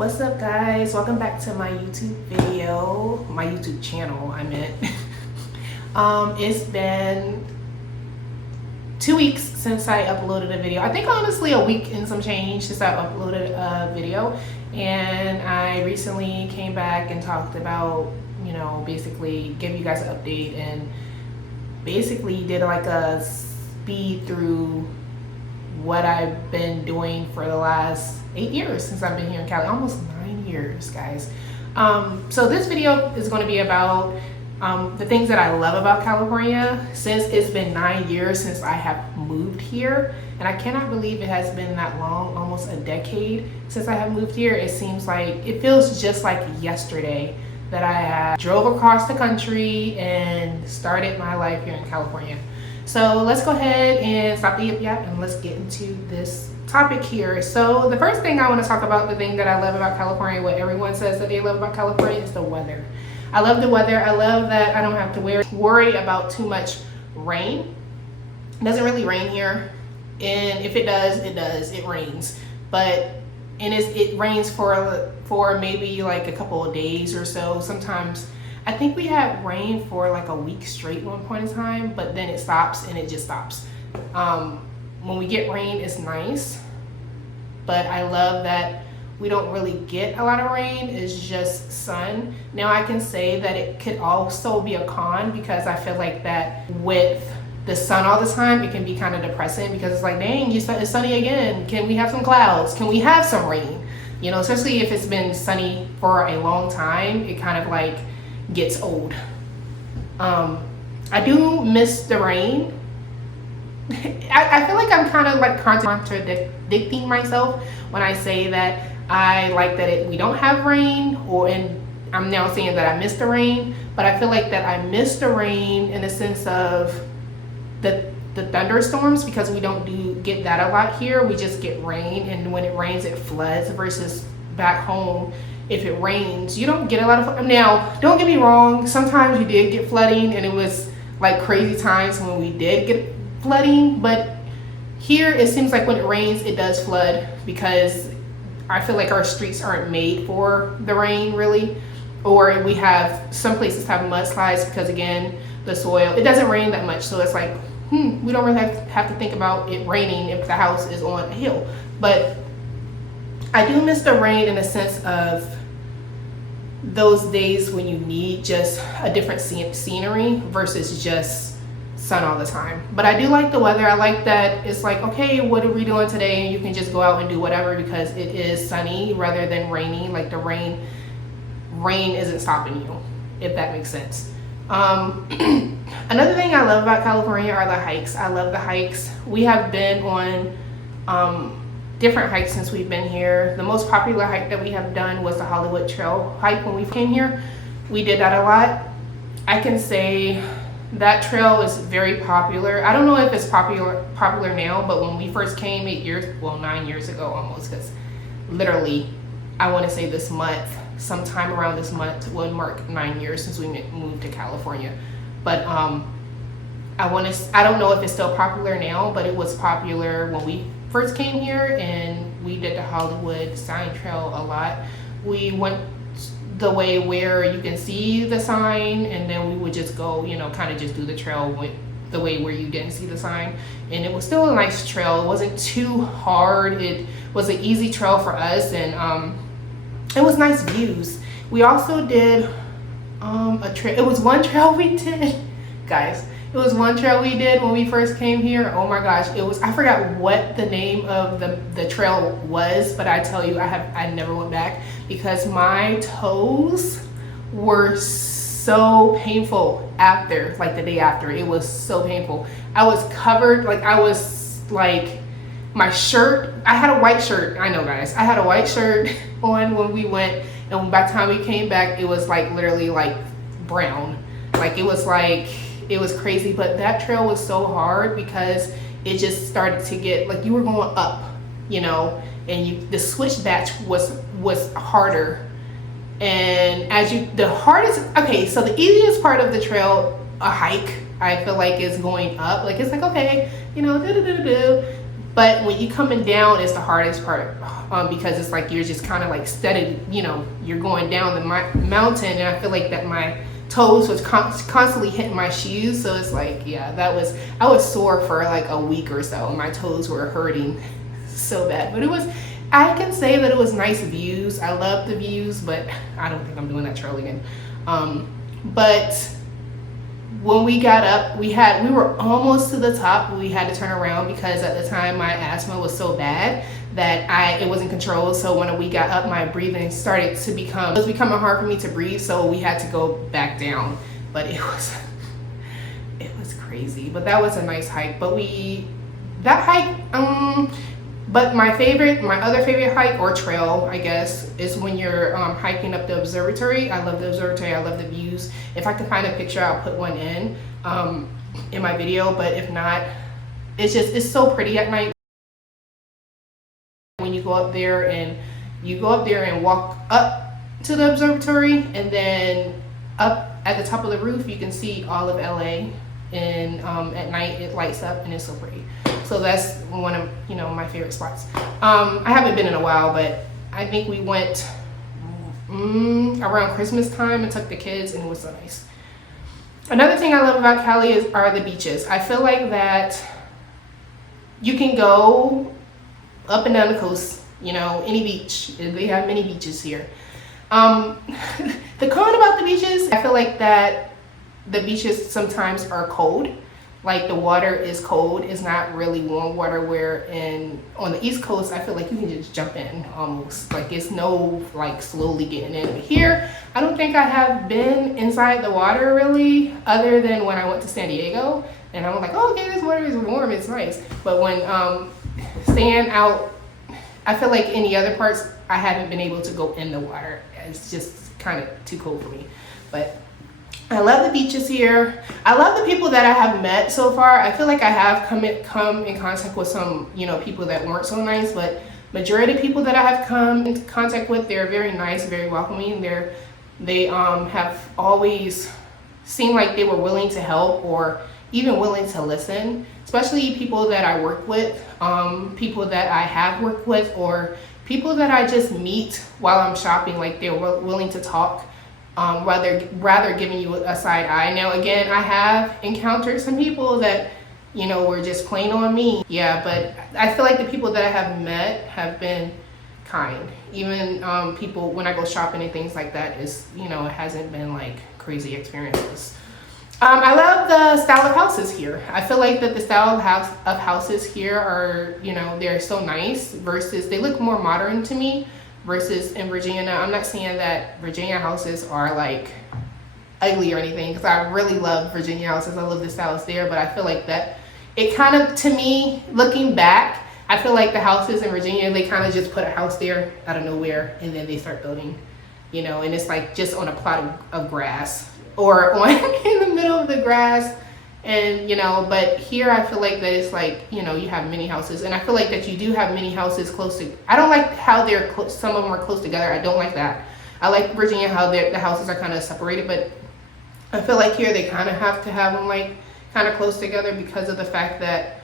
What's up, guys? Welcome back to my YouTube video, my YouTube channel, I meant. It's been 2 weeks since I uploaded a video. I think honestly a week and some change since I uploaded a video, and I recently came back and talked about, basically give you guys an update and basically did like a speed through what I've been doing for the last 8 years since I've been here in Cali, almost 9 years, guys. So this video is going to be about the things that I love about California since it's been 9 years since I have moved here. And I cannot believe it has been that long, almost a decade since I have moved here. It seems like, it feels just like yesterday that I drove across the country and started my life here in California. So let's go ahead and stop the yip yap and let's get into this topic here. So the first thing I want to talk about, the thing that I love about California, what everyone says that they love about California, is the weather. I love the weather. I love that I don't have to worry about too much rain. It doesn't really rain here, and if it does, it rains. But it rains for maybe like a couple of days or so. Sometimes I think we had rain for like a week straight one point in time, but then it stops and it just stops. When we get rain, it's nice, but I love that we don't really get a lot of rain. It's just sun. Now I can say that it could also be a con, because I feel like that with the sun all the time, it can be kind of depressing, because it's like, dang, it's sunny again. Can we have some clouds? Can we have some rain? Especially if it's been sunny for a long time, it kind of like gets old. I do miss the rain. I feel like I'm kind of like contradicting myself when I say that I like that we don't have rain, and I'm now saying that I miss the rain. But I feel like that I miss the rain in the sense of the thunderstorms, because we don't get that a lot here. We just get rain, and when it rains it floods, versus back home, if it rains you don't get a lot of. Now don't get me wrong, sometimes you did get flooding, and it was like crazy times when we did get flooding, but here it seems like when it rains it does flood, because I feel like our streets aren't made for the rain really, or we have some places have mudslides because again the soil, it doesn't rain that much, so it's like we don't really have to think about it raining if the house is on a hill. But I do miss the rain in the sense of those days when you need just a different scenery versus just sun all the time. But I do like the weather. I like that it's like, okay, what are we doing today? And you can just go out and do whatever, because it is sunny rather than rainy. Like the rain isn't stopping you, if that makes sense. Another thing I love about California are the hikes. I love the hikes. We have been on different hikes since we've been here. The most popular hike that we have done was the Hollywood Trail hike when we came here. We did that a lot. I can say that trail is very popular. I don't know if it's popular now, but when we first came 9 years ago almost, because literally I want to say this month, sometime around this month would mark 9 years since we moved to California. But I don't know if it's still popular now, but it was popular when we first came here, and we did the Hollywood sign trail a lot. We went the way where you can see the sign, and then we would just go, kind of just do the trail with the way where you didn't see the sign. And it was still a nice trail. It wasn't too hard. It was an easy trail for us, and it was nice views. We also did a trail. It was one trail we did, guys. It was one trail we did when we first came here. Oh my gosh, I forgot what the name of the trail was, but I tell you, I never went back because my toes were so painful after, like the day after. It was so painful. I was covered, my shirt, I had a white shirt. I know, guys, I had a white shirt on when we went, and by the time we came back, it was like literally like brown. It was crazy. But that trail was so hard because it just started to get like you were going up, and the switchback was harder. And so the easiest part of the trail, a hike, I feel like is going up. Like it's like, okay, But when you coming down, it's the hardest part, because it's like you're just kind of like steady, you're going down the mountain, and I feel like that my toes was constantly hitting my shoes. So it's like, yeah, I was sore for like a week or so. My toes were hurting so bad, but I can say that it was nice views. I love the views, but I don't think I'm doing that trail again. But when we got up, we were almost to the top, but we had to turn around because at the time my asthma was so bad that it wasn't controlled. So when we got up, my breathing it was becoming hard for me to breathe. So we had to go back down, but it was crazy. But that was a nice hike. But but my other favorite hike or trail, I guess, is when you're hiking up the observatory. I love the observatory. I love the views. If I can find a picture, I'll put one in my video. But if not, it's so pretty at night when you go up there and walk up to the observatory, and then up at the top of the roof, you can see all of LA. And at night it lights up and it's so pretty. So that's one of my favorite spots. I haven't been in a while, but I think we went around Christmas time and took the kids, and it was so nice. Another thing I love about Cali are the beaches. I feel like that you can go up and down the coast, any beach. They have many beaches here. The con about the beaches, I feel like that the beaches sometimes are cold. Like the water is cold. It's not really warm water, where on the East Coast, I feel like you can just jump in almost. Like it's no like slowly getting in. But here, I don't think I have been inside the water really, other than when I went to San Diego. And I'm like, oh, okay, this water is warm, it's nice. But when staying out, I feel like in the other parts, I haven't been able to go in the water. It's just kind of too cold for me. But I love the beaches here. I love the people that I have met so far. I feel like I have come in contact with some, people that weren't so nice, but majority of people that I have come into contact with, they're very nice, very welcoming. They have always seemed like they were willing to help or even willing to listen, especially people that I work with, people that I have worked with, or people that I just meet while I'm shopping. Like they're willing to talk. Rather giving you a side eye. Now again, I have encountered some people that were just plain on me. Yeah, but I feel like the people that I have met have been kind. Even people when I go shopping and things like that, it hasn't been like crazy experiences. I love the style of houses here. I feel like that the style of houses here are, they're so nice versus they look more modern to me versus in Virginia. Now, I'm not saying that Virginia houses are like ugly or anything, because I really love Virginia houses. I love the styles there, but I feel like that it kind of, to me, looking back, I feel like the houses in Virginia, they kind of just put a house there out of nowhere and then they start building, and it's like just on a plot of grass or on in the middle of the grass. And but here I feel like that it's like you have many houses, and I feel like that you do have many houses close to. I don't like how some of them are close together. I don't like that. I like Virginia how the houses are kind of separated, but I feel like here they kind of have to have them like kind of close together because of the fact that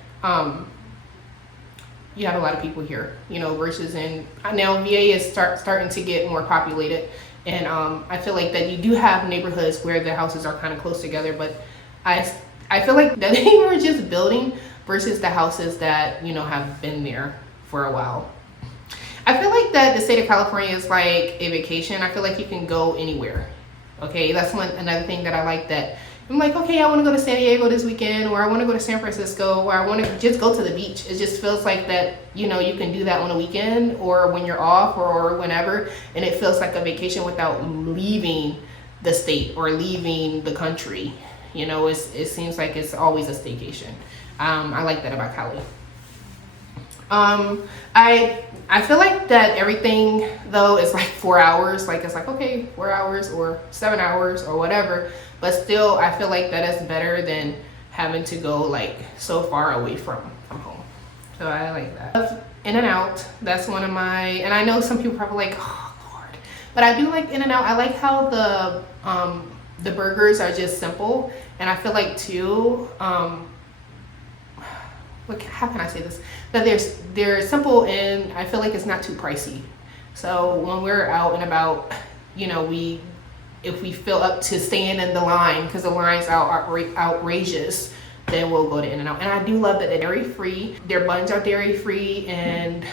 you have a lot of people here, versus now VA is starting to get more populated, and I feel like that you do have neighborhoods where the houses are kind of close together, but I feel like that they were just building versus the houses that, have been there for a while. I feel like that the state of California is like a vacation. I feel like you can go anywhere. Okay, that's another thing that I like, that I'm like, okay, I want to go to San Diego this weekend, or I want to go to San Francisco, or I want to just go to the beach. It just feels like that, you can do that on a weekend or when you're off or whenever, and it feels like a vacation without leaving the state or leaving the country. It seems like it's always a staycation. I like that about Cali. I feel like that everything though is like 4 hours. Like it's like, okay, 4 hours or 7 hours or whatever. But still, I feel like that is better than having to go like so far away from home. So I like that. In-N-Out, that's one of my, and I know some people probably like, oh Lord, but I do like In-N-Out. I like how the burgers are just simple, and I feel like too, like, how can I say this? That they're simple, and I feel like it's not too pricey. So when we're out and about, you know, if we feel up to staying in the line because the line's outrageous, then we'll go to In-N-Out. And I do love that they're dairy free. Their buns are dairy free, and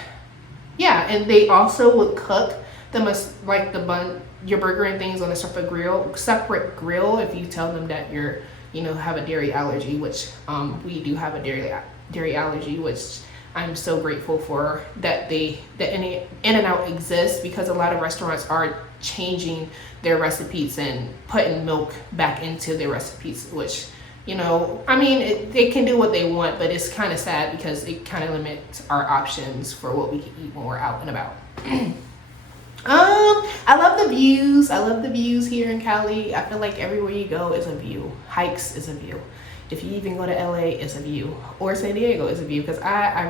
yeah, and they also would cook like the bun, your burger and things on a separate grill if you tell them that you're, you know, have a dairy allergy, which we do have a dairy allergy, which I'm so grateful for that In-N-Out exists, because a lot of restaurants are changing their recipes and putting milk back into their recipes, which, you know, I mean, they can do what they want, but it's kind of sad because it kind of limits our options for what we can eat when we're out and about. I love the views. I love the views here in Cali. I feel like everywhere you go is a view. Hikes is a view. If you even go to LA, it's a view. Or San Diego is a view. Because I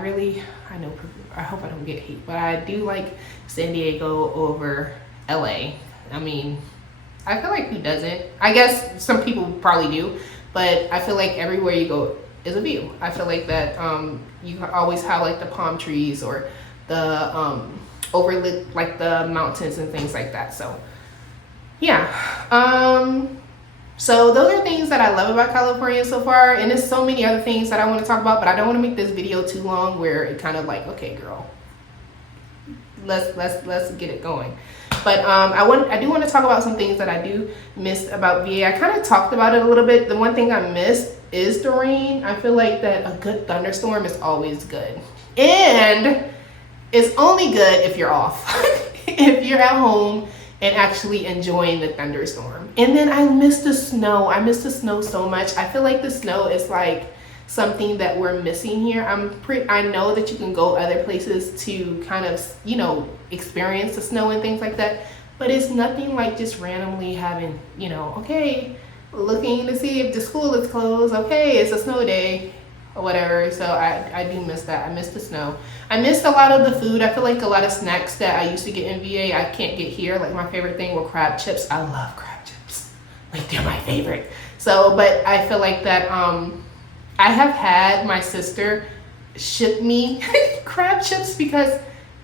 know, I hope I don't get hate, but I do like San Diego over LA. I mean, I feel like who doesn't? I guess some people probably do, but I feel like everywhere you go is a view. I feel like that you always have like the palm trees or the overlook like the mountains and things like that. So yeah, so those are things that I love about California so far, and there's so many other things that I want to talk about, but I don't want to make this video too long where it kind of like, okay girl, let's get it going. But I do want to talk about some things that I do miss about VA. I kind of talked about it a little bit. The one thing I miss is the rain. I feel like that a good thunderstorm is always good, and it's only good if you're off. If you're at home and actually enjoying the thunderstorm. And then I miss the snow. I miss the snow so much. I feel like the snow is like something that we're missing here. I know that you can go other places to kind of, you know, experience the snow and things like that, but it's nothing like just randomly having, you know, okay, looking to see if the school is closed, okay, it's a snow day or whatever. So I do miss that. I miss the snow. I missed a lot of the food. I feel like a lot of snacks that I used to get in VA I can't get here. Like my favorite thing were crab chips. I love crab chips. Like they're my favorite. So, but I feel like that I have had my sister ship me crab chips because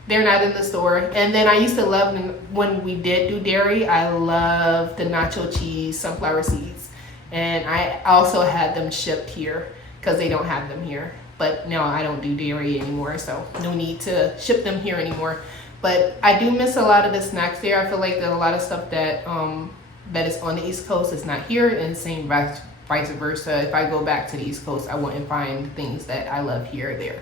they're not in the store. And then I used to love when we did do dairy, I love the nacho cheese sunflower seeds. And I also had them shipped here because they don't have them here. But now I don't do dairy anymore, so no need to ship them here anymore. But I do miss a lot of the snacks there. I feel like there's a lot of stuff that that is on the East Coast is not here, and same vice versa. If I go back to the East Coast, I wouldn't find things that I love here or there.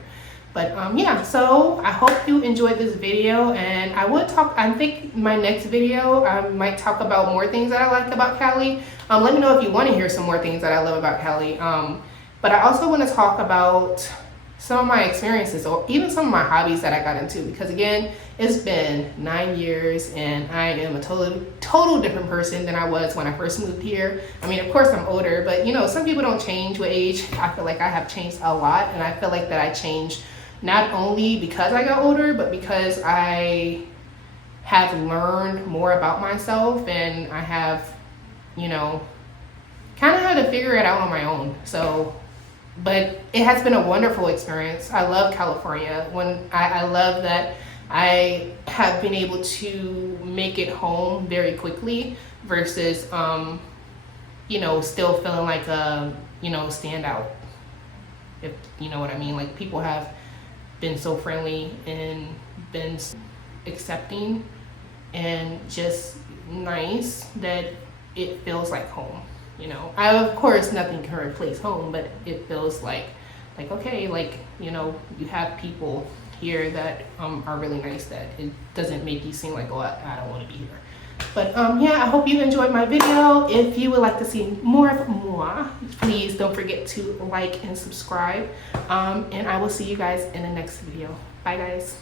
But yeah, so I hope you enjoyed this video, and I think my next video I might talk about more things that I like about Cali. Let me know if you want to hear some more things that I love about Cali. But I also want to talk about some of my experiences or even some of my hobbies that I got into, because again, it's been 9 years and I am a total different person than I was when I first moved here. I mean, of course I'm older, but you know, some people don't change with age. I feel like I have changed a lot, and I feel like that I changed not only because I got older, but because I have learned more about myself, and I have, you know, kind of had to figure it out on my own. So, but it has been a wonderful experience. I love California. I love that I have been able to make it home very quickly versus, you know, still feeling like a, you know, standout, if you know what I mean. Like people have been so friendly and been accepting and just nice that it feels like home. You know, of course nothing can replace home, but it feels like okay, like, you know, you have people here that are really nice, that it doesn't make you seem like, oh, I don't want to be here. But yeah, I hope you enjoyed my video. If you would like to see more of moi, please don't forget to like and subscribe, and I will see you guys in the next video. Bye guys.